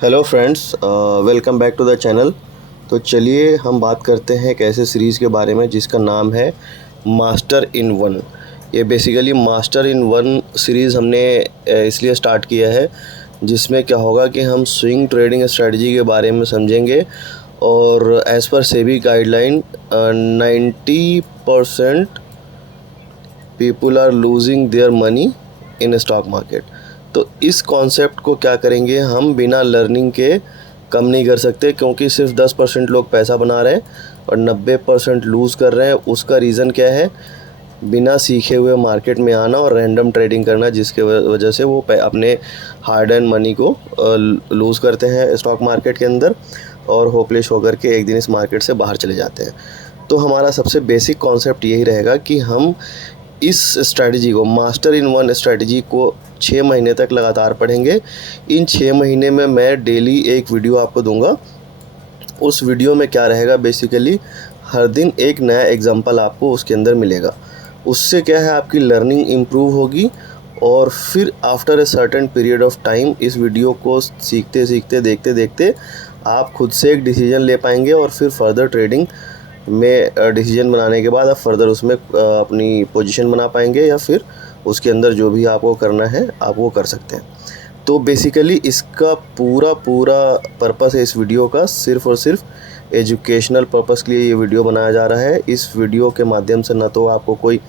Hello friends, welcome back to the channel. तो चलिए हम बात करते हैं एक ऐसे सीरीज़ के बारे में जिसका नाम है मास्टर इन वन। ये basically master in one series हमने इसलिए स्टार्ट किया है जिसमें क्या होगा कि हम स्विंग ट्रेडिंग स्ट्रेटजी के बारे में समझेंगे। और as per SEBI guideline 90% people are losing their money in stock market. तो इस कॉन्सेप्ट को क्या करेंगे, हम बिना लर्निंग के कम नहीं कर सकते, क्योंकि सिर्फ 10% लोग पैसा बना रहे हैं और 90% लूज़ कर रहे हैं। उसका रीज़न क्या है? बिना सीखे हुए मार्केट में आना और रैंडम ट्रेडिंग करना, जिसके वजह से वो अपने हार्ड एंड मनी को लूज़ करते हैं स्टॉक मार्केट के अंदर और होपलेस होकर के एक दिन इस मार्केट से बाहर चले जाते हैं। तो हमारा सबसे बेसिक कॉन्सेप्ट यही रहेगा कि हम इस स्ट्रैटेजी को, मास्टर इन वन स्ट्रैटेजी को 6 महीने तक लगातार पढ़ेंगे। इन 6 महीने में मैं डेली एक वीडियो आपको दूंगा। उस वीडियो में क्या रहेगा, बेसिकली हर दिन एक नया एग्जांपल आपको उसके अंदर मिलेगा। उससे क्या है, आपकी लर्निंग इम्प्रूव होगी और फिर after a certain period of time इस वीडियो को सीखते सीखते देखते देखते आप खुद से एक डिसीजन ले पाएंगे और फिर फर्दर ट्रेडिंग में डिसीजन बनाने के बाद आप फर्दर उसमें अपनी पोजीशन बना पाएंगे, या फिर उसके अंदर जो भी आपको करना है आप वो कर सकते हैं। तो बेसिकली इसका पूरा पर्पस है इस वीडियो का, सिर्फ़ और सिर्फ एजुकेशनल पर्पस के लिए ये वीडियो बनाया जा रहा है। इस वीडियो के माध्यम से ना तो आपको कोई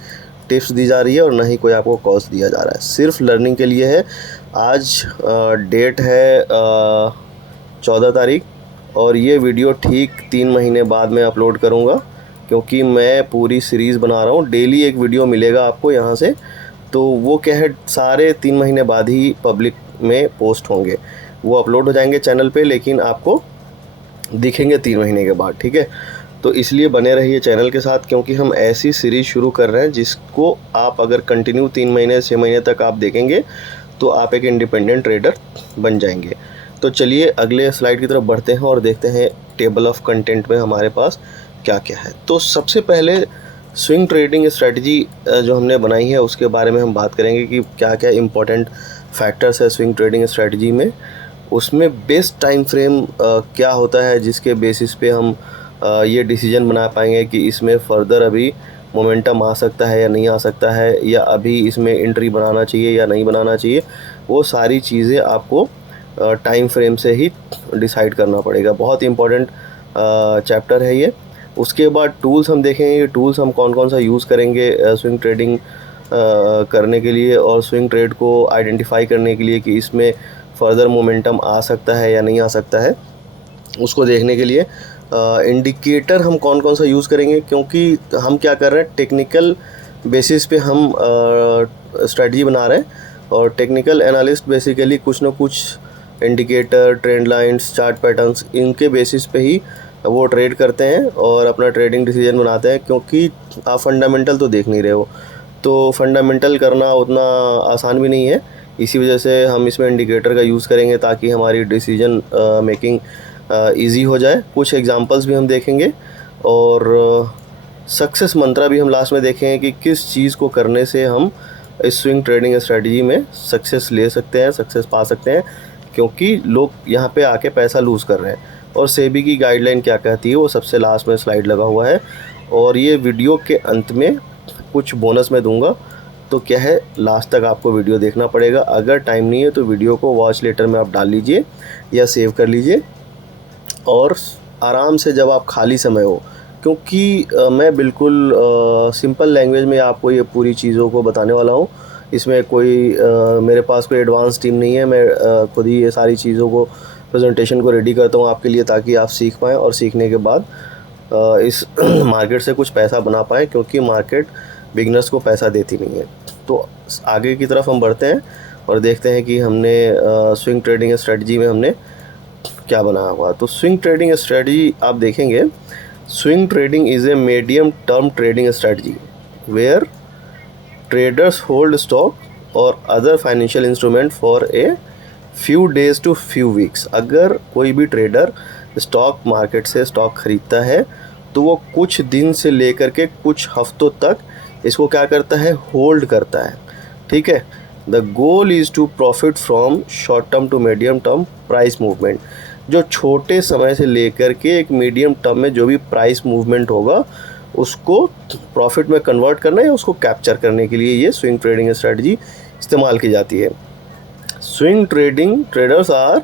टिप्स दी जा रही है और ना ही कोई आपको कॉस्ट दिया जा रहा है, सिर्फ लर्निंग के लिए है। आज डेट है 14 तारीख और ये वीडियो ठीक 3 महीने बाद मैं अपलोड करूँगा, क्योंकि मैं पूरी सीरीज़ बना रहा हूँ। डेली एक वीडियो मिलेगा आपको यहाँ से, तो वो क्या है, सारे 3 महीने बाद ही पब्लिक में पोस्ट होंगे, वो अपलोड हो जाएंगे चैनल पे, लेकिन आपको दिखेंगे 3 महीने के बाद, ठीक है। तो इसलिए बने रहिए चैनल के साथ, क्योंकि हम ऐसी सीरीज़ शुरू कर रहे हैं जिसको आप अगर कंटिन्यू 3 महीने 6 महीने तक आप देखेंगे तो आप एक इंडिपेंडेंट ट्रेडर बन जाएंगे। तो चलिए अगले स्लाइड की तरफ बढ़ते हैं और देखते हैं टेबल ऑफ कंटेंट में हमारे पास क्या क्या है। तो सबसे पहले स्विंग ट्रेडिंग स्ट्रेटजी जो हमने बनाई है उसके बारे में हम बात करेंगे कि क्या क्या इंपॉर्टेंट फैक्टर्स है स्विंग ट्रेडिंग स्ट्रेटजी में। उसमें बेस्ट टाइम फ्रेम क्या होता है जिसके बेसिस पे हम ये डिसीजन बना पाएंगे कि इसमें फ़र्दर अभी मोमेंटम आ सकता है या नहीं आ सकता है, या अभी इसमें एंट्री बनाना चाहिए या नहीं बनाना चाहिए। वो सारी चीज़ें आपको टाइम फ्रेम से ही डिसाइड करना पड़ेगा। बहुत इंपॉर्टेंट चैप्टर है ये। उसके बाद टूल्स हम देखेंगे, टूल्स हम कौन कौन सा यूज़ करेंगे स्विंग ट्रेडिंग करने के लिए और स्विंग ट्रेड को आइडेंटिफाई करने के लिए कि इसमें फ़र्दर मोमेंटम आ सकता है या नहीं आ सकता है, उसको देखने के लिए इंडिकेटर हम कौन कौन सा यूज़ करेंगे, क्योंकि हम क्या कर रहे हैं, टेक्निकल बेसिस पे हम स्ट्रेटजी बना रहे हैं। और टेक्निकल एनालिस्ट बेसिकली कुछ ना कुछ indicator, trend lines, chart patterns, इनके बेसिस पे ही वो ट्रेड करते हैं और अपना ट्रेडिंग डिसीजन बनाते हैं। क्योंकि आप फंडामेंटल तो देख नहीं रहे हो, तो फंडामेंटल करना उतना आसान भी नहीं है। इसी वजह से हम इसमें इंडिकेटर का यूज़ करेंगे ताकि हमारी डिसीजन मेकिंग ईजी हो जाए। कुछ एग्जांपल्स भी हम देखेंगे और सक्सेस मंत्रा भी हम लास्ट में देखेंगे कि किस चीज़ को करने से हम इस स्विंग ट्रेडिंग स्ट्रेटजी में सक्सेस ले सकते हैं, सक्सेस पा सकते हैं, क्योंकि लोग यहाँ पे आके पैसा लूज़ कर रहे हैं। और सेबी की गाइडलाइन क्या कहती है वो सबसे लास्ट में स्लाइड लगा हुआ है, और ये वीडियो के अंत में कुछ बोनस में दूंगा। तो क्या है, लास्ट तक आपको वीडियो देखना पड़ेगा। अगर टाइम नहीं है तो वीडियो को वॉच लेटर में आप डाल लीजिए या सेव कर लीजिए, और आराम से जब आप खाली समय हो, क्योंकि मैं बिल्कुल सिंपल लैंग्वेज में आपको ये पूरी चीज़ों को बताने वाला हूँ। इसमें कोई मेरे पास कोई एडवांस टीम नहीं है, मैं खुद ही ये सारी चीज़ों को, प्रेजेंटेशन को रेडी करता हूँ आपके लिए, ताकि आप सीख पाएँ और सीखने के बाद इस मार्केट से कुछ पैसा बना पाएँ, क्योंकि मार्केट बिगनर्स को पैसा देती नहीं है। तो आगे की तरफ हम बढ़ते हैं और देखते हैं कि हमने स्विंग ट्रेडिंग स्ट्रेटजी में हमने क्या बनाया हुआ। तो स्विंग ट्रेडिंग स्ट्रेटजी आप देखेंगे, swing trading is a medium term trading strategy where traders hold stock और other financial instrument for a few days to few weeks। अगर कोई भी ट्रेडर स्टॉक मार्केट से स्टॉक ख़रीदता है तो वो कुछ दिन से लेकर के कुछ हफ्तों तक इसको क्या करता है, होल्ड करता है, ठीक है। The goal is to profit from short term to medium term price movement. जो छोटे समय से लेकर के एक मीडियम टर्म में जो भी प्राइस मूवमेंट होगा उसको प्रॉफिट में कन्वर्ट करना या उसको कैप्चर करने के लिए ये स्विंग ट्रेडिंग स्ट्रेटजी इस्तेमाल की जाती है। Swing trading traders are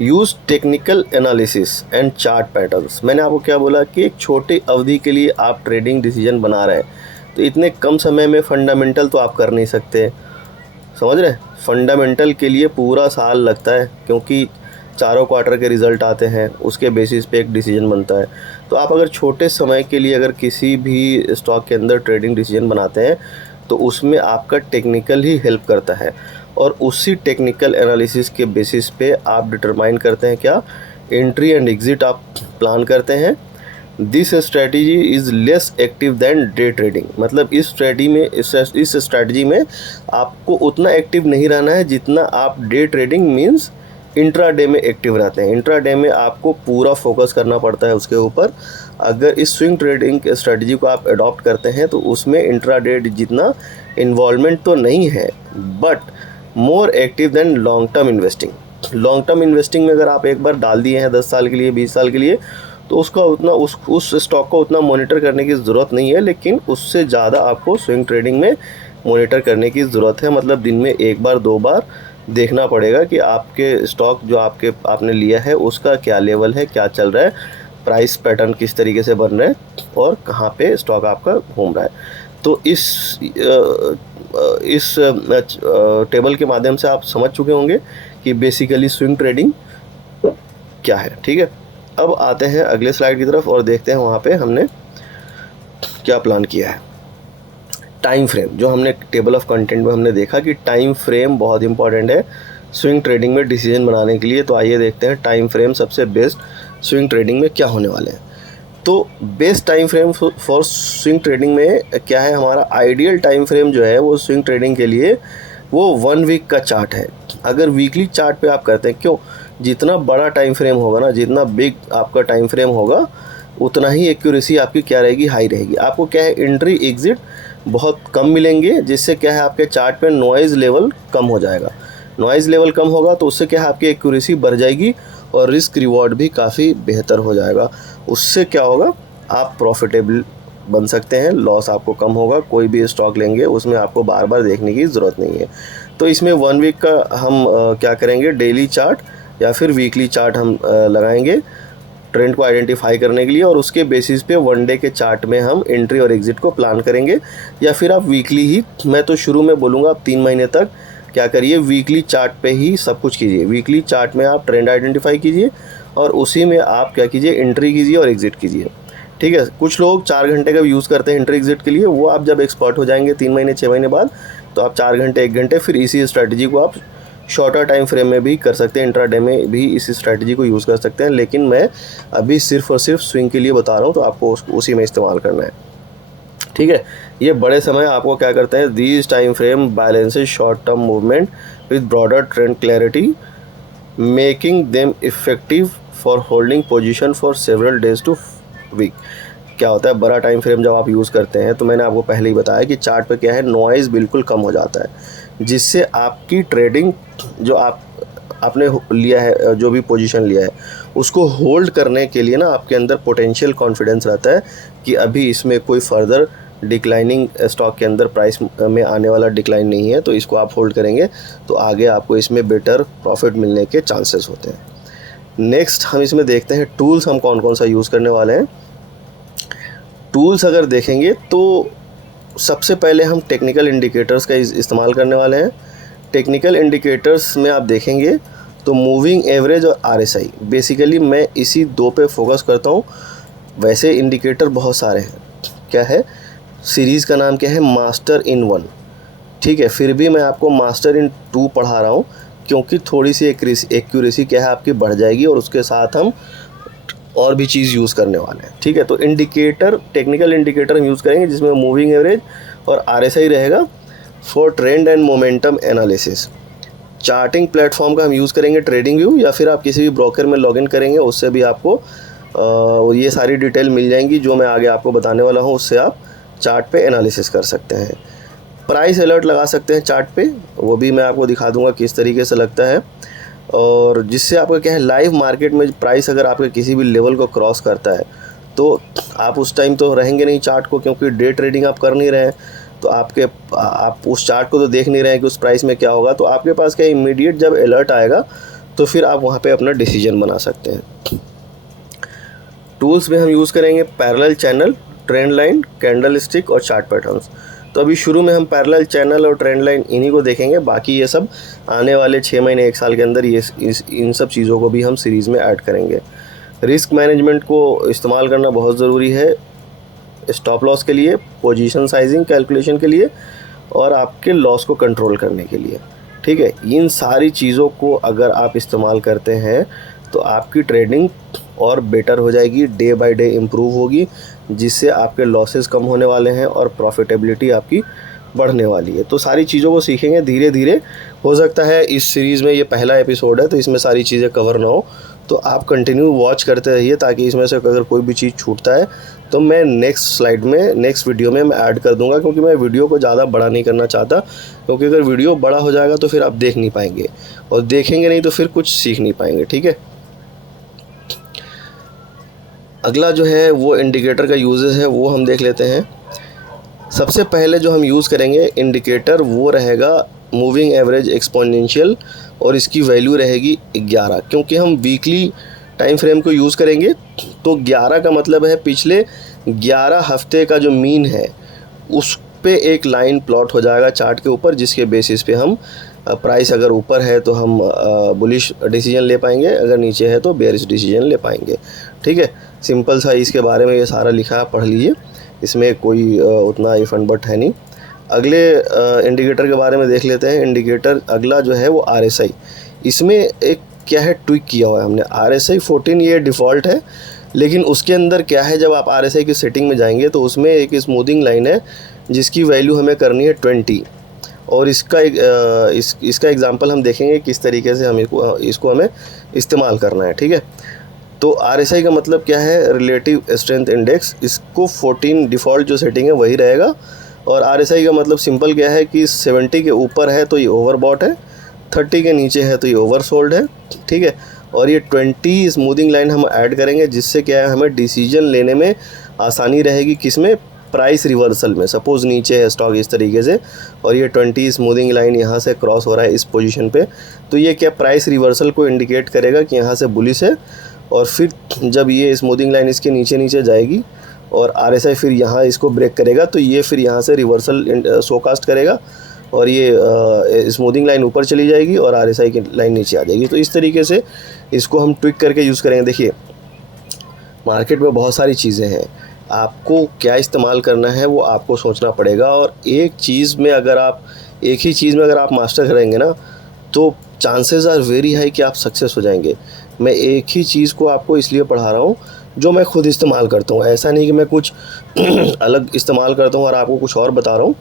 use technical analysis and chart patterns. मैंने आपको क्या बोला कि एक छोटी अवधि के लिए आप ट्रेडिंग डिसीजन बना रहे हैं, तो इतने कम समय में फंडामेंटल तो आप कर नहीं सकते, समझ रहे हैं। फंडामेंटल के लिए पूरा साल लगता है, क्योंकि चारों क्वार्टर के रिज़ल्ट आते हैं, उसके बेसिस पे एक डिसीजन बनता है। तो आप अगर छोटे समय के लिए अगर किसी भी स्टॉक के अंदर ट्रेडिंग डिसीजन बनाते हैं तो उसमें आपका टेक्निकल ही हेल्प करता है, और उसी टेक्निकल एनालिसिस के बेसिस पे आप डिटरमाइन करते हैं क्या एंट्री एंड एग्ज़िट आप प्लान करते हैं। This strategy is less active than day trading. मतलब इस स्ट्रेटजी में आपको उतना एक्टिव नहीं रहना है जितना आप day trading means intra day में एक्टिव रहते हैं। इंट्रा डे में आपको पूरा फोकस करना पड़ता है उसके ऊपर। अगर इस स्विंग ट्रेडिंग स्ट्रेटजी को आप अडॉप्ट करते हैं तो उसमें इंट्रा डे जितना इन्वॉल्वमेंट तो नहीं है, but more active than long term investing. Long term investing में अगर आप एक बार डाल दिए हैं 10 साल के लिए 20 साल के लिए, तो उसका उतना उस स्टॉक को उतना मॉनिटर करने की ज़रूरत नहीं है, लेकिन उससे ज़्यादा आपको स्विंग ट्रेडिंग में मॉनिटर करने की ज़रूरत है। मतलब दिन में एक बार 2 बार देखना पड़ेगा कि आपके स्टॉक जो आपने लिया है उसका क्या लेवल है, क्या चल रहा है, प्राइस पैटर्न किस तरीके से बन रहा है और कहाँ पे स्टॉक आपका घूम रहा है। तो इस टेबल के माध्यम से आप समझ चुके होंगे कि बेसिकली स्विंग ट्रेडिंग क्या है। ठीक है, अब आते हैं अगले स्लाइड की तरफ और देखते हैं वहाँ पे हमने क्या प्लान किया है। टाइम फ्रेम, जो हमने टेबल ऑफ कंटेंट में हमने देखा कि टाइम फ्रेम बहुत इंपॉर्टेंट है स्विंग ट्रेडिंग में डिसीजन बनाने के लिए। तो आइए देखते हैं टाइम फ्रेम सबसे बेस्ट स्विंग ट्रेडिंग में क्या होने वाले हैं। तो best time frame for swing trading में क्या है, हमारा आइडियल टाइम फ्रेम जो है वो स्विंग ट्रेडिंग के लिए वो 1 वीक का चार्ट है। अगर वीकली चार्ट पे आप करते हैं, क्यों, जितना बड़ा टाइम फ्रेम होगा ना, जितना बिग आपका टाइम फ्रेम होगा उतना ही एक्यूरेसी आपकी क्या रहेगी, हाई रहेगी। आपको क्या है एंट्री एग्ज़िट बहुत कम मिलेंगे, जिससे क्या है आपके चार्ट पे नॉइज़ लेवल कम हो जाएगा। नॉइज़ लेवल कम होगा तो उससे क्या है आपकी एक्यूरेसी बढ़ जाएगी और रिस्क रिवॉर्ड भी काफ़ी बेहतर हो जाएगा। उससे क्या होगा, आप प्रॉफिटेबल बन सकते हैं, लॉस आपको कम होगा। कोई भी स्टॉक लेंगे उसमें आपको बार बार देखने की ज़रूरत नहीं है। तो इसमें 1 वीक का हम क्या करेंगे, डेली चार्ट या फिर वीकली चार्ट हम लगाएंगे ट्रेंड को आइडेंटिफाई करने के लिए, और उसके बेसिस पे 1 डे के चार्ट में हम एंट्री और एग्ज़िट को प्लान करेंगे। या फिर आप वीकली ही, मैं तो शुरू में बोलूँगा आप 3 महीने तक क्या करिए, वीकली चार्ट पे ही सब कुछ कीजिए। वीकली चार्ट में आप ट्रेंड आइडेंटिफाई कीजिए और उसी में आप क्या कीजिए, एंट्री कीजिए और एग्ज़िट कीजिए। ठीक है, कुछ लोग 4 घंटे का यूज़ करते हैं एंट्री एग्ज़िट के लिए, वो आप जब एक्सपर्ट हो जाएंगे 3 महीने 6 महीने बाद, तो आप 4 घंटे 1 घंटे फिर इसी स्ट्रैटेजी को आप शॉर्टर टाइम फ्रेम में भी कर सकते हैं, इंट्राडे में भी इस स्ट्रैटेजी को यूज़ कर सकते हैं। लेकिन मैं अभी सिर्फ और सिर्फ स्विंग के लिए बता रहा हूँ, तो आपको उसी में इस्तेमाल करना है। ठीक है, ये बड़े समय आपको क्या करते हैं, these time frame balances short term movement with broader trend clarity, making them effective for holding position for several days to week. क्या होता है, बड़ा टाइम फ्रेम जब आप यूज़ करते हैं तो मैंने आपको पहले ही बताया कि चार्ट पे क्या है, नॉइज़ बिल्कुल कम हो जाता है, जिससे आपकी ट्रेडिंग जो आपने लिया है, जो भी पोजीशन लिया है, उसको होल्ड करने के लिए ना आपके अंदर पोटेंशियल कॉन्फिडेंस रहता है कि अभी इसमें कोई फर्दर डिक्लाइनिंग स्टॉक के अंदर प्राइस में आने वाला डिक्लाइन नहीं है, तो इसको आप होल्ड करेंगे तो आगे आपको इसमें बेटर प्रॉफिट मिलने के चांसेस होते हैं। नेक्स्ट हम इसमें देखते हैं टूल्स हम कौन कौन सा यूज़ करने वाले हैं। टूल्स अगर देखेंगे तो सबसे पहले हम टेक्निकल इंडिकेटर्स का इस्तेमाल करने वाले हैं। टेक्निकल इंडिकेटर्स में आप देखेंगे तो मूविंग एवरेज और आरएसआई, बेसिकली मैं इसी 2 पे फोकस करता हूँ। वैसे इंडिकेटर बहुत सारे हैं, क्या है, सीरीज़ का नाम क्या है, मास्टर इन 1। ठीक है, फिर भी मैं आपको मास्टर इन 2 पढ़ा रहा हूँ क्योंकि थोड़ी सी एक्यूरेसी क्या है आपकी बढ़ जाएगी, और उसके साथ हम और भी चीज़ यूज़ करने वाले हैं। ठीक है, तो इंडिकेटर, टेक्निकल इंडिकेटर हम यूज़ करेंगे जिसमें मूविंग एवरेज और आरएसआई रहेगा for trend and momentum analysis. Charting platform का हम यूज़ करेंगे ट्रेडिंग व्यू, या फिर आप किसी भी ब्रोकर में लॉगिन करेंगे, उससे भी आपको ये सारी डिटेल मिल जाएंगी जो मैं आगे आपको बताने वाला हूँ, उससे आप चार्ट पे एनालिसिस कर सकते हैं। प्राइस अलर्ट लगा सकते हैं चार्ट पे, वो भी मैं आपको दिखा दूंगा किस तरीके से लगता है। और जिससे आपका क्या है, लाइव मार्केट में प्राइस अगर आपके किसी भी लेवल को क्रॉस करता है तो आप उस टाइम तो रहेंगे नहीं चार्ट को, क्योंकि डे ट्रेडिंग आप कर नहीं रहे हैं, तो आप उस चार्ट को तो देख नहीं रहे हैं कि उस प्राइस में क्या होगा। तो आपके पास क्या, इमीडिएट जब अलर्ट आएगा तो फिर आप वहाँ पे अपना डिसीजन बना सकते हैं। टूल्स में हम यूज़ करेंगे parallel channel, trend line, candle stick और चार्ट पैटर्न्स। तो अभी शुरू में हम पैरेलल चैनल और ट्रेंड लाइन इन्हीं को देखेंगे, बाकी ये सब आने वाले 6 महीने 1 साल के अंदर इन सब चीज़ों को भी हम सीरीज़ में ऐड करेंगे। रिस्क मैनेजमेंट को इस्तेमाल करना बहुत ज़रूरी है, स्टॉप लॉस के लिए, पोजीशन साइजिंग कैलकुलेशन के लिए और आपके लॉस को कंट्रोल करने के लिए। ठीक है, इन सारी चीज़ों को अगर आप इस्तेमाल करते हैं तो आपकी ट्रेडिंग और बेटर हो जाएगी, डे बाय डे इम्प्रूव होगी, जिससे आपके लॉसेस कम होने वाले हैं और प्रॉफिटेबिलिटी आपकी बढ़ने वाली है। तो सारी चीज़ों को सीखेंगे धीरे धीरे। हो सकता है इस सीरीज़ में ये पहला एपिसोड है तो इसमें सारी चीज़ें कवर ना हो, तो आप कंटिन्यू वॉच करते रहिए, ताकि इसमें से अगर कोई भी चीज़ छूटता है तो मैं नेक्स्ट स्लाइड में, नेक्स्ट वीडियो में मैं ऐड कर दूंगा, क्योंकि मैं वीडियो को ज़्यादा बड़ा नहीं करना चाहता, क्योंकि अगर वीडियो बड़ा हो जाएगा तो फिर आप देख नहीं पाएंगे, और देखेंगे नहीं तो फिर कुछ सीख नहीं पाएंगे। ठीक है, अगला जो है वो इंडिकेटर का यूजेस है, वो हम देख लेते हैं। सबसे पहले जो हम यूज़ करेंगे इंडिकेटर वो रहेगा मूविंग एवरेज एक्सपोनेंशियल, और इसकी वैल्यू रहेगी 11, क्योंकि हम वीकली टाइम फ्रेम को यूज़ करेंगे। तो 11 का मतलब है पिछले 11 हफ्ते का जो मीन है उस पे एक लाइन प्लॉट हो जाएगा चार्ट के ऊपर, जिसके बेसिस पे हम प्राइस अगर ऊपर है तो हम बुलिश डिसीजन ले पाएंगे, अगर नीचे है तो बेयरिश डिसीजन ले पाएंगे। ठीक है, सिंपल सा इसके बारे में ये सारा लिखा है, पढ़ लीजिए, इसमें कोई उतना इफ एंड बट है नहीं। अगले इंडिकेटर के बारे में देख लेते हैं। इंडिकेटर अगला जो है वो RSI, इसमें एक क्या है ट्विक किया हुआ है हमने। RSI 14 ये डिफ़ॉल्ट है, लेकिन उसके अंदर क्या है, जब आप RSI की सेटिंग में जाएंगे तो उसमें एक स्मूथिंग लाइन है जिसकी वैल्यू हमें करनी है 20, और इसका इसका एग्जांपल हम देखेंगे किस तरीके से हम इसको हमें इस्तेमाल करना है। ठीक है, तो RSI का मतलब क्या है, रिलेटिव स्ट्रेंथ इंडेक्स, इसको 14 डिफ़ॉल्ट जो सेटिंग है वही रहेगा। और RSI का मतलब सिंपल क्या है कि 70 के ऊपर है तो ये ओवरबॉट है, 30 के नीचे है तो ये ओवरसोल्ड है। ठीक है, और ये 20 स्मूथिंग लाइन हम ऐड करेंगे, जिससे क्या है हमें डिसीजन लेने में आसानी रहेगी, किसमें, प्राइस रिवर्सल में। सपोज़ नीचे है स्टॉक इस तरीके से और ये 20 स्मूथिंग लाइन यहाँ से क्रॉस हो रहा है इस पोजीशन पे, तो ये क्या प्राइस रिवर्सल को इंडिकेट करेगा कि यहाँ से बुलिश है। और फिर जब ये स्मूथिंग लाइन इसके नीचे नीचे जाएगी और RSI फिर यहाँ इसको ब्रेक करेगा, तो ये फिर यहाँ से रिवर्सल शोकास्ट करेगा और ये स्मूथिंग लाइन ऊपर चली जाएगी और RSI की लाइन नीचे आ जाएगी। तो इस तरीके से इसको हम ट्विक करके यूज़ करेंगे। देखिए, मार्केट में बहुत सारी चीज़ें हैं, आपको क्या इस्तेमाल करना है वो आपको सोचना पड़ेगा। और एक ही चीज़ में अगर आप मास्टर करेंगे ना, तो चांसेस आर वेरी हाई कि आप सक्सेस हो जाएंगे। मैं एक ही चीज़ को आपको इसलिए पढ़ा रहा हूँ जो मैं खुद इस्तेमाल करता हूँ, ऐसा नहीं कि मैं कुछ अलग इस्तेमाल करता हूँ और आपको कुछ और बता रहा हूँ।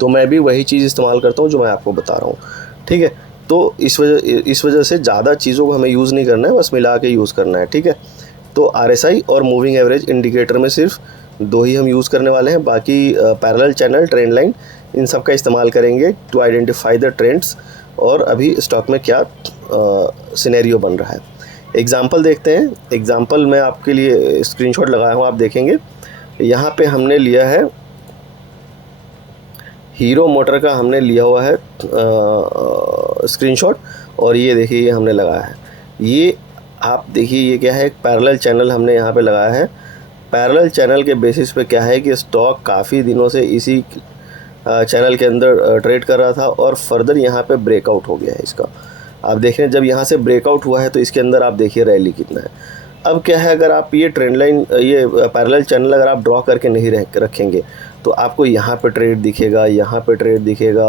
तो मैं भी वही चीज़ इस्तेमाल करता हूँ जो मैं आपको बता रहा हूँ। ठीक है, तो इस वजह से ज़्यादा चीज़ों को हमें यूज़ नहीं करना है, बस मिला के यूज़ करना है। ठीक है, तो RSI और मूविंग एवरेज इंडिकेटर में सिर्फ 2 ही हम यूज़ करने वाले हैं, बाकी पैरेलल चैनल, ट्रेंड लाइन, इन सब का इस्तेमाल करेंगे टू आइडेंटिफाई द ट्रेंड्स और अभी स्टॉक में क्या सिनेरियो बन रहा है। एग्जाम्पल देखते हैं। एग्जाम्पल मैं आपके लिए स्क्रीनशॉट लगाया हूँ, आप देखेंगे यहाँ पे हमने लिया है हीरो मोटर का, हमने लिया हुआ है स्क्रीनशॉट, और ये देखिए ये हमने लगाया है। ये आप देखिए ये क्या है, एक पैरेलल चैनल हमने यहाँ पे लगाया है। पैरेलल चैनल के बेसिस पे क्या है कि स्टॉक काफ़ी दिनों से इसी चैनल के अंदर ट्रेड कर रहा था और फर्दर यहाँ पे ब्रेकआउट हो गया है इसका। आप देख रहे हैं जब यहाँ से ब्रेकआउट हुआ है तो इसके अंदर आप देखिए रैली कितना है। अब क्या है, अगर आप ये ट्रेंड लाइन, ये पैरेलल चैनल अगर आप ड्रॉ करके नहीं रखेंगे तो आपको यहाँ पे ट्रेड दिखेगा, यहाँ पे ट्रेड दिखेगा,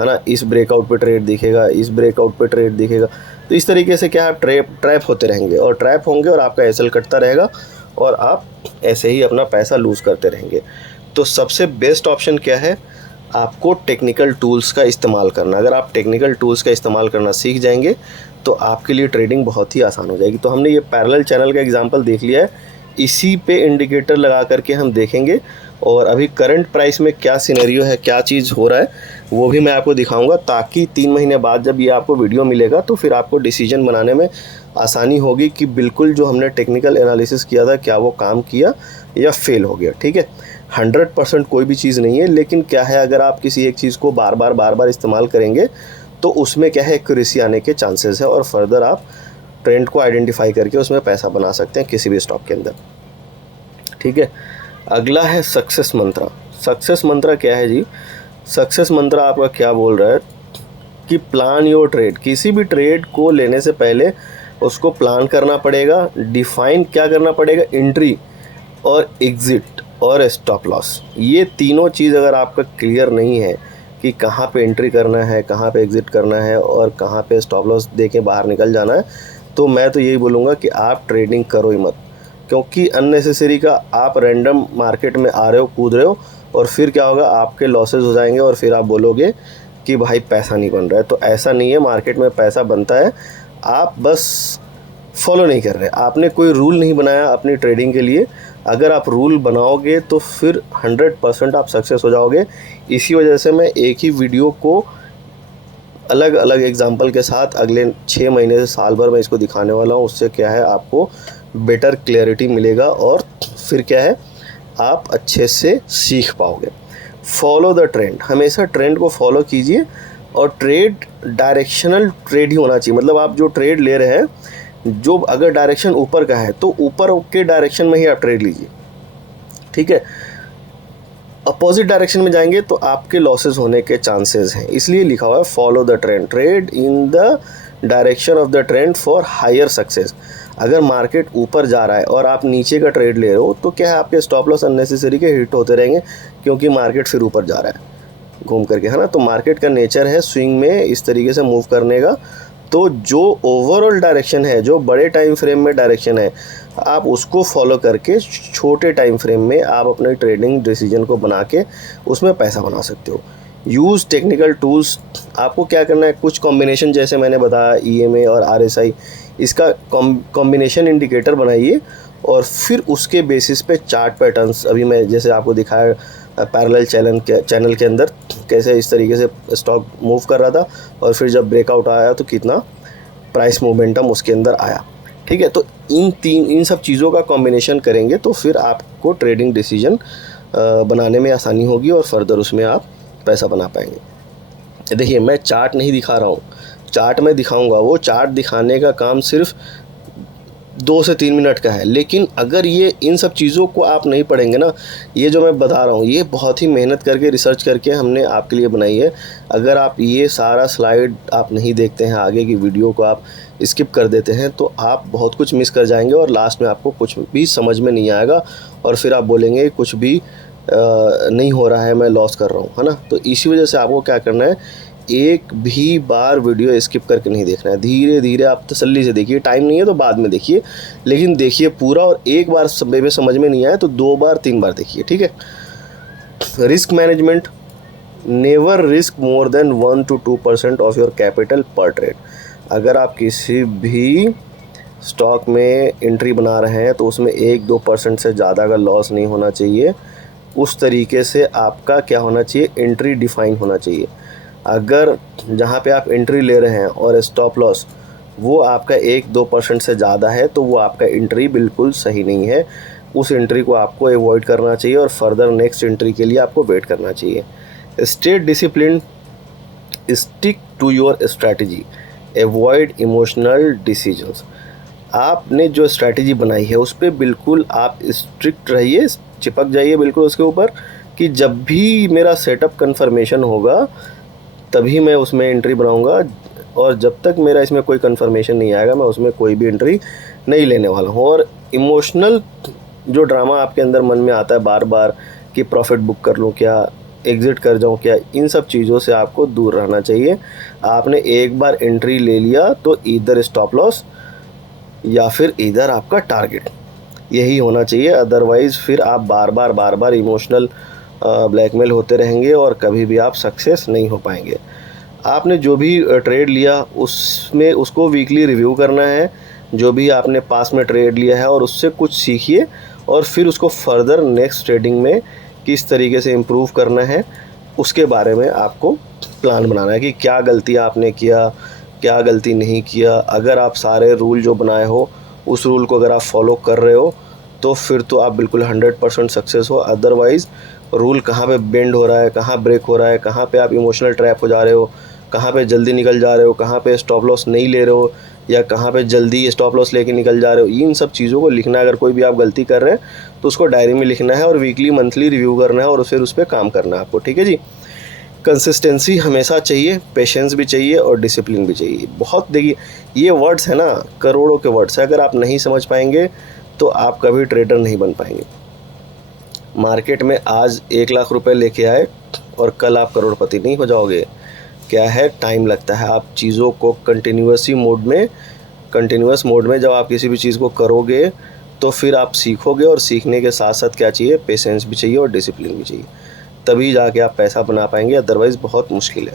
है ना, इस ब्रेकआउट पे ट्रेड दिखेगा, इस ब्रेकआउट पे ट्रेड दिखेगा। तो इस तरीके से क्या आप ट्रैप होते रहेंगे और ट्रैप होंगे और आपका एसएल कटता रहेगा और आप ऐसे ही अपना पैसा लूज़ करते रहेंगे। तो सबसे बेस्ट ऑप्शन क्या है, आपको टेक्निकल टूल्स का इस्तेमाल करना। अगर आप टेक्निकल टूल्स का इस्तेमाल करना सीख जाएंगे तो आपके लिए ट्रेडिंग बहुत ही आसान हो जाएगी। तो हमने ये पैरेलल चैनल का एग्जांपल देख लिया है, इसी पे इंडिकेटर लगा करके हम देखेंगे और अभी करंट प्राइस में क्या सिनेरियो है, क्या चीज़ हो रहा है, वो भी मैं आपको दिखाऊंगा, ताकि 3 महीने बाद जब ये आपको वीडियो मिलेगा तो फिर आपको डिसीजन बनाने में आसानी होगी कि बिल्कुल जो हमने टेक्निकल एनालिसिस किया था क्या वो काम किया या फेल हो गया। ठीक है, 100% कोई भी चीज़ नहीं है, लेकिन क्या है, अगर आप किसी एक चीज़ को बार बार इस्तेमाल करेंगे तो उसमें क्या है, एक्यूरेसी आने के चांसेस है और फर्दर आप ट्रेंड को आइडेंटिफाई करके उसमें पैसा बना सकते हैं किसी भी स्टॉक के अंदर। ठीक है, अगला है सक्सेस मंत्रा। सक्सेस मंत्रा क्या है जी? सक्सेस मंत्रा आपका क्या बोल रहा है कि प्लान योर ट्रेड। किसी भी ट्रेड को लेने से पहले उसको प्लान करना पड़ेगा, डिफाइन क्या करना पड़ेगा, एंट्री और एग्ज़िट और स्टॉप लॉस। ये तीनों चीज़ अगर आपका क्लियर नहीं है कि कहाँ पे एंट्री करना है, कहाँ पे एग्ज़िट करना है और कहाँ पे स्टॉप लॉस दे के बाहर निकल जाना है, तो मैं तो यही बोलूँगा कि आप ट्रेडिंग करो ही मत, क्योंकि अननेसेसरी का आप रैंडम मार्केट में आ रहे हो, कूद रहे हो और फिर क्या होगा, आपके लॉसेस हो जाएंगे और फिर आप बोलोगे कि भाई पैसा नहीं बन रहा है। तो ऐसा नहीं है, मार्केट में पैसा बनता है, आप बस फॉलो नहीं कर रहे। आपने कोई रूल नहीं बनाया अपनी ट्रेडिंग के लिए। अगर आप रूल बनाओगे तो फिर 100% आप सक्सेस हो जाओगे। इसी वजह से मैं एक ही वीडियो को अलग अलग एग्जांपल के साथ अगले 6 महीने से साल भर मैं इसको दिखाने वाला हूँ। उससे क्या है, आपको बेटर क्लैरिटी मिलेगा और फिर क्या है, आप अच्छे से सीख पाओगे। फॉलो द ट्रेंड, हमेशा ट्रेंड को फॉलो कीजिए और ट्रेड डायरेक्शनल ट्रेड ही होना चाहिए। मतलब आप जो ट्रेड ले रहे हैं, जो अगर डायरेक्शन ऊपर का है तो ऊपर के डायरेक्शन में ही आप ट्रेड लीजिए। ठीक है, अपोजिट डायरेक्शन में जाएंगे तो आपके लॉसेस होने के चांसेस हैं, इसलिए लिखा हुआ है follow the trend, trade in the direction of the trend for higher success. अगर मार्केट ऊपर जा रहा है और आप नीचे का ट्रेड ले रहे हो तो क्या है, आपके स्टॉप लॉस अननेसेसरी के हिट होते रहेंगे, क्योंकि मार्केट फिर ऊपर जा रहा है घूम करके, है ना। तो मार्केट का नेचर है स्विंग में इस तरीके से मूव करने का। तो जो ओवरऑल डायरेक्शन है, जो बड़े टाइम फ्रेम में डायरेक्शन है, आप उसको फॉलो करके छोटे टाइम फ्रेम में आप अपने ट्रेडिंग डिसीजन को बना के उसमें पैसा बना सकते हो। Use technical tools. आपको क्या करना है, कुछ कॉम्बिनेशन जैसे मैंने बताया EMA और RSI, इसका कॉम्बिनेशन इंडिकेटर बनाइए और फिर उसके बेसिस पे चार्ट पैटर्न्स, अभी मैं जैसे आपको दिखाया पैरेलल चैनल के अंदर कैसे इस तरीके से स्टॉक मूव कर रहा था और फिर जब ब्रेकआउट आया तो कितना प्राइस मोमेंटम उसके अंदर आया। ठीक है, तो इन सब चीज़ों का कॉम्बिनेशन करेंगे तो फिर आपको ट्रेडिंग डिसीजन बनाने में आसानी होगी और फर्दर उसमें आप पैसा बना पाएंगे। देखिए, मैं चार्ट नहीं दिखा रहा हूँ, चार्ट मैं दिखाऊंगा, वो चार्ट दिखाने का काम सिर्फ 2 से 3 मिनट का है। लेकिन अगर ये इन सब चीज़ों को आप नहीं पढ़ेंगे ना, ये जो मैं बता रहा हूँ ये बहुत ही मेहनत करके रिसर्च करके हमने आपके लिए बनाई है। अगर आप ये सारा स्लाइड आप नहीं देखते हैं, आगे की वीडियो को आप स्किप कर देते हैं, तो आप बहुत कुछ मिस कर जाएंगे और लास्ट में आपको कुछ भी समझ में नहीं आएगा और फिर आप बोलेंगे कुछ भी नहीं हो रहा है, मैं लॉस कर रहा हूँ, है ना। तो इसी वजह से आपको क्या करना है, एक भी बार वीडियो स्किप करके नहीं देखना है। धीरे धीरे आप तसल्ली से देखिए, टाइम नहीं है तो बाद में देखिए, लेकिन देखिए पूरा, और एक बार में समझ में नहीं आए तो 2 बार 3 बार देखिए। ठीक है। Risk management, never risk more than 1 to 2% of your capital पर ट्रेड। अगर आप किसी भी स्टॉक में एंट्री बना रहे हैं तो उसमें 1-2% से ज़्यादा का लॉस नहीं होना चाहिए। उस तरीके से आपका क्या होना चाहिए, एंट्री डिफाइन होना चाहिए। अगर जहाँ पे आप एंट्री ले रहे हैं और स्टॉप लॉस वो आपका 1-2% से ज़्यादा है तो वो आपका एंट्री बिल्कुल सही नहीं है। उस एंट्री को आपको अवॉइड करना चाहिए और फर्दर नेक्स्ट एंट्री के लिए आपको वेट करना चाहिए। Stay discipline, stick to your strategy, avoid emotional decisions. आपने जो स्ट्रैटेजी बनाई है उस पर बिल्कुल आप स्ट्रिक्ट रहिए, चिपक जाइए बिल्कुल उसके ऊपर कि जब भी मेरा सेटअप कन्फर्मेशन होगा तभी मैं उसमें एंट्री बनाऊंगा, और जब तक मेरा इसमें कोई कन्फर्मेशन नहीं आएगा मैं उसमें कोई भी एंट्री नहीं लेने वाला हूँ। और इमोशनल जो ड्रामा आपके अंदर मन में आता है बार बार कि प्रॉफिट बुक कर लूँ क्या, एग्ज़िट कर जाऊँ क्या, इन सब चीज़ों से आपको दूर रहना चाहिए। आपने एक बार एंट्री ले लिया तो इधर स्टॉप लॉस या फिर इधर आपका टारगेट, यही होना चाहिए। अदरवाइज़ फिर आप बार बार इमोशनल ब्लैकमेल होते रहेंगे और कभी भी आप सक्सेस नहीं हो पाएंगे। आपने जो भी ट्रेड लिया उसमें उसको वीकली रिव्यू करना है। जो भी आपने पास में ट्रेड लिया है और उससे कुछ सीखिए और फिर उसको फर्दर नेक्स्ट ट्रेडिंग में किस तरीके से इम्प्रूव करना है उसके बारे में आपको प्लान बनाना है कि क्या गलती आपने किया, क्या गलती नहीं किया। अगर आप सारे रूल जो बनाए हो उस रूल को अगर आप फॉलो कर रहे हो तो फिर तो आप बिल्कुल 100% सक्सेस हो। अदरवाइज़ रूल कहाँ पे बेंड हो रहा है, कहाँ ब्रेक हो रहा है, कहाँ पे आप इमोशनल ट्रैप हो जा रहे हो, कहाँ पे जल्दी निकल जा रहे हो, कहाँ पे स्टॉप लॉस नहीं ले रहे हो या कहाँ पे जल्दी स्टॉप लॉस लेके निकल जा रहे हो, इन सब चीज़ों को लिखना है। अगर कोई भी आप गलती कर रहे हैं तो उसको डायरी में लिखना है और वीकली मंथली रिव्यू करना है और फिर उस पर काम करना है आपको। ठीक है जी। कंसिस्टेंसी हमेशा चाहिए, पेशेंस भी चाहिए और डिसिप्लिन भी चाहिए। बहुत देखिए ये वर्ड्स है ना, करोड़ों के वर्ड्स है, अगर आप नहीं समझ पाएंगे तो आप कभी ट्रेडर नहीं बन पाएंगे। मार्केट में आज 1 लाख रुपए लेके आए और कल आप करोड़पति नहीं हो जाओगे। क्या है, टाइम लगता है। आप चीज़ों को कंटिन्यूस मोड में जब आप किसी भी चीज़ को करोगे तो फिर आप सीखोगे और सीखने के साथ साथ क्या चाहिए, पेशेंस भी चाहिए और डिसिप्लिन भी चाहिए, तभी जाके आप पैसा बना पाएंगे, अदरवाइज़ बहुत मुश्किल है।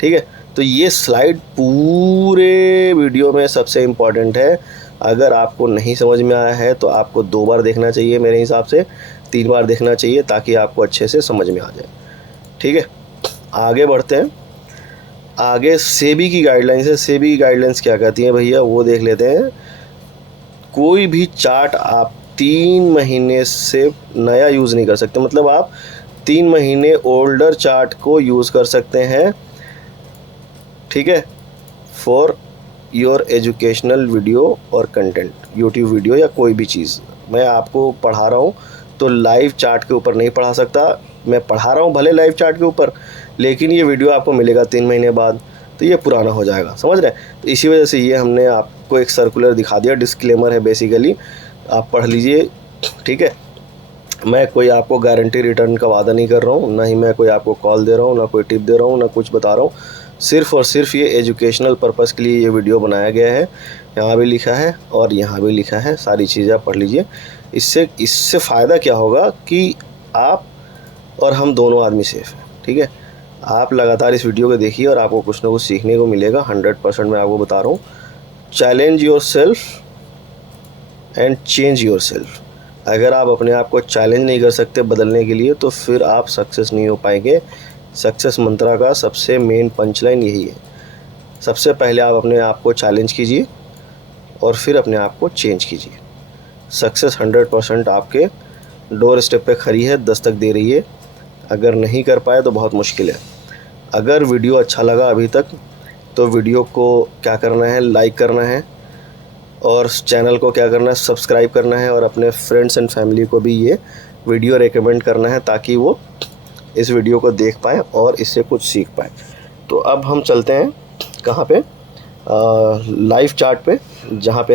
ठीक है, तो ये स्लाइड पूरे वीडियो में सबसे इम्पॉर्टेंट है। अगर आपको नहीं समझ में आया है तो आपको 2 बार देखना चाहिए, मेरे हिसाब से 3 बार देखना चाहिए, ताकि आपको अच्छे से समझ में आ जाए। ठीक है, आगे बढ़ते हैं। आगे सेबी की गाइडलाइंस है। सेबी की गाइडलाइंस क्या कहती हैं भैया, वो देख लेते हैं। कोई भी चार्ट आप 3 महीने से नया यूज़ नहीं कर सकते, मतलब आप 3 महीने ओल्डर चार्ट को यूज़ कर सकते हैं। ठीक है, फॉर योर एजुकेशनल वीडियो और कंटेंट, यूट्यूब वीडियो या कोई भी चीज़। मैं आपको पढ़ा रहा हूँ तो लाइव चार्ट के ऊपर नहीं पढ़ा सकता। मैं पढ़ा रहा हूँ भले लाइव चार्ट के ऊपर, लेकिन ये वीडियो आपको मिलेगा 3 महीने बाद, तो ये पुराना हो जाएगा, समझ रहे हैं। तो इसी वजह से ये हमने आपको एक सर्कुलर दिखा दिया, डिस्क्लेमर है बेसिकली, आप पढ़ लीजिए। ठीक है, मैं कोई आपको गारंटी रिटर्न का वादा नहीं कर रहा हूँ, ना ही मैं कोई आपको कॉल दे रहा हूँ, ना कोई टिप दे रहा हूँ, ना कुछ बता रहा हूँ। सिर्फ़ और सिर्फ ये एजुकेशनल पर्पज़ के लिए ये वीडियो बनाया गया है। यहाँ भी लिखा है और यहाँ भी लिखा है, सारी चीज़ें आप पढ़ लीजिए। इससे फ़ायदा क्या होगा कि आप और हम दोनों आदमी सेफ़ हैं। ठीक है, आप लगातार इस वीडियो को देखिए और आपको कुछ ना कुछ सीखने को मिलेगा, 100% मैं आपको बता रहा हूँ। Challenge your self and change your self. अगर आप अपने आप को चैलेंज नहीं कर सकते बदलने के लिए तो फिर आप सक्सेस नहीं हो पाएंगे। सक्सेस मंत्रा का सबसे मेन पंचलाइन यही है। सबसे पहले आप अपने आप को चैलेंज कीजिए और फिर अपने आप को चेंज कीजिए। सक्सेस 100% आपके डोर स्टेप पे खड़ी है, दस्तक दे रही है। अगर नहीं कर पाए तो बहुत मुश्किल है। अगर वीडियो अच्छा लगा अभी तक तो वीडियो को क्या करना है, लाइक करना है, और चैनल को क्या करना है, सब्सक्राइब करना है, और अपने फ्रेंड्स एंड फैमिली को भी ये वीडियो रेकमेंड करना है ताकि वो इस वीडियो को देख पाएँ और इससे कुछ सीख पाएँ। तो अब हम चलते हैं कहाँ पे, लाइव चार्ट पे, जहाँ पे हम